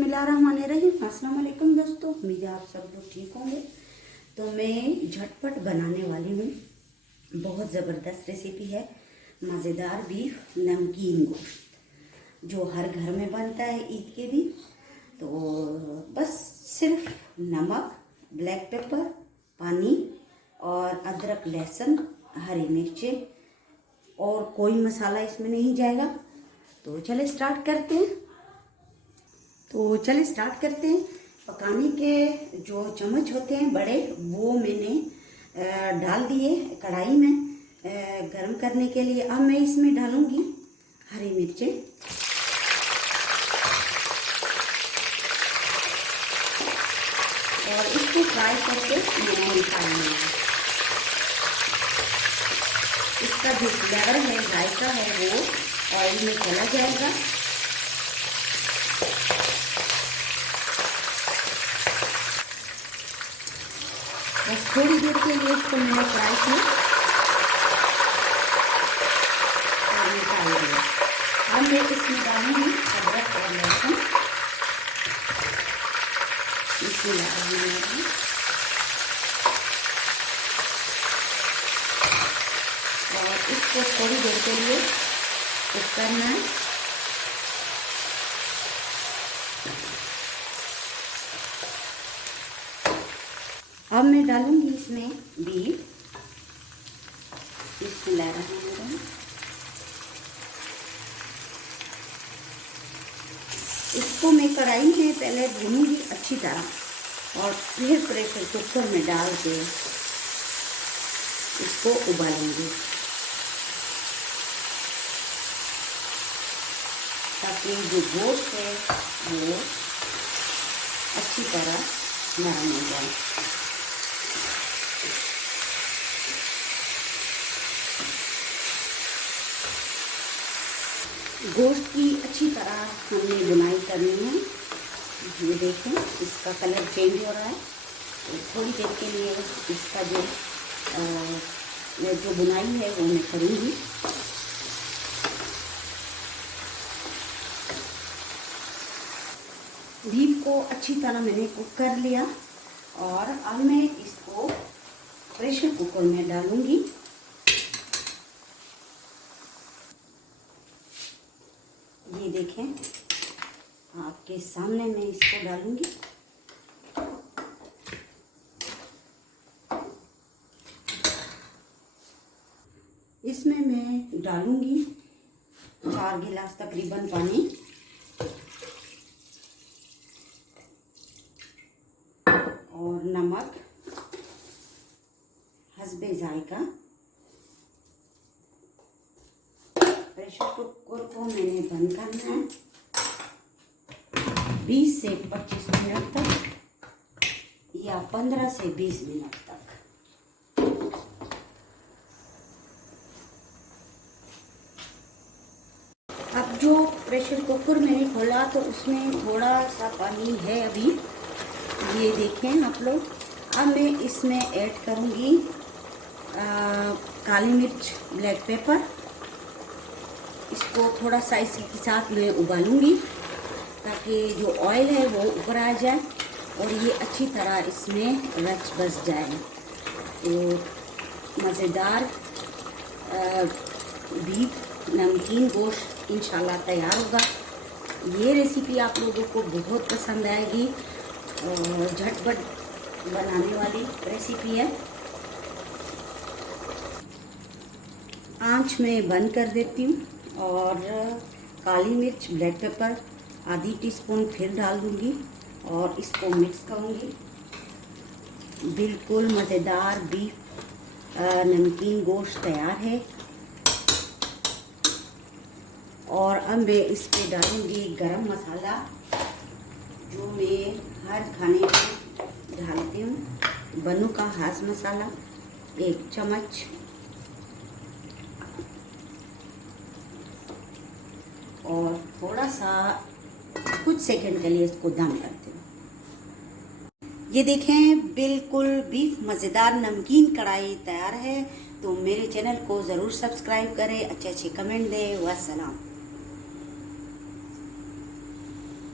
बिस्मिल्लाहिर्रहमानिर्रहीम। अस्सलाम वालेकुम दोस्तों, उम्मीद है आप सब लोग ठीक होंगे। तो मैं झटपट बनाने वाली हूँ, बहुत ज़बरदस्त रेसिपी है। मज़ेदार बीफ नमकीन गोश्त जो हर घर में बनता है ईद के दिन। तो बस सिर्फ नमक, ब्लैक पेपर, पानी और अदरक, लहसुन, हरी मिर्चें और कोई मसाला इसमें नहीं जाएगा। तो चले स्टार्ट करते हैं। पकाने के जो चम्मच होते हैं बड़े, वो मैंने डाल दिए कढ़ाई में गरम करने के लिए। अब मैं इसमें डालूंगी हरी मिर्चें और इसको फ्राई करके मैं निकालूंगी। इसका जो फ्लेवर है, जायका है, वो ऑयल में चला जाएगा। बस थोड़ी देर के लिए इसको मैंने फ्राई किया और निकाल दिया। अब मैं इसमें डालूंगी अदरक और लहसुन। इसमें डालूंगी और इसको थोड़ी देर के लिए कुक करना है। अब मैं डालूंगी इसमें बीफ। बिस्मिल्लाहिर्रहमानिर्रहीम। इसको मैं कढ़ाई में पहले भूनूंगी अच्छी तरह और फिर प्रेशर कुकर में डाल के इसको उबालूंगी, ताकि जो गोश्त है वो अच्छी तरह नरम हो जाए। गोश्त की अच्छी तरह हमने बुनाई करनी है। ये देखें, इसका कलर चेंज हो रहा है। तो थोड़ी देर के लिए इसका जो बुनाई है वो मैं करूँगी। बीफ को अच्छी तरह मैंने कुक कर लिया और अब मैं इसको प्रेशर कुकर में डालूंगी। ये देखें, आपके सामने मैं इसको डालूंगी। इसमें मैं डालूंगी 4 गिलास तकरीबन पानी और नमक हस्बे जायका। प्रेशर कुकर को मैंने बंद करना है 20 से 25 मिनट तक या 15 से 20 मिनट तक। अब जो प्रेशर कुकर मैंने खोला तो उसमें थोड़ा सा पानी है अभी, ये देखें आप लोग। अब मैं इसमें ऐड करूँगी काली मिर्च, ब्लैक पेपर। इसको थोड़ा सा इसी के साथ मैं उबालूंगी ताकि जो ऑयल है वो ऊपर आ जाए और ये अच्छी तरह इसमें रच बस जाए। तो मज़ेदार बीफ नमकीन गोश्त इंशाल्लाह तैयार होगा। ये रेसिपी आप लोगों को बहुत पसंद आएगी और झटपट बनाने वाली रेसिपी है। आंच में बंद कर देती हूँ और काली मिर्च, ब्लैक पेपर आधी टीस्पून फिर डाल दूँगी और इसको मिक्स करूँगी। बिल्कुल मज़ेदार बीफ नमकीन गोश्त तैयार है। और अब मैं इस पर डालूँगी गरम मसाला, जो मैं हर खाने में डालती हूँ। बनू का हास मसाला 1 चम्मच और थोड़ा सा कुछ सेकंड के लिए इसको दम करते हैं। ये देखें, बिल्कुल बीफ मज़ेदार नमकीन कढ़ाई तैयार है। तो मेरे चैनल को ज़रूर सब्सक्राइब करें, अच्छे अच्छे कमेंट दें। वस्सलाम।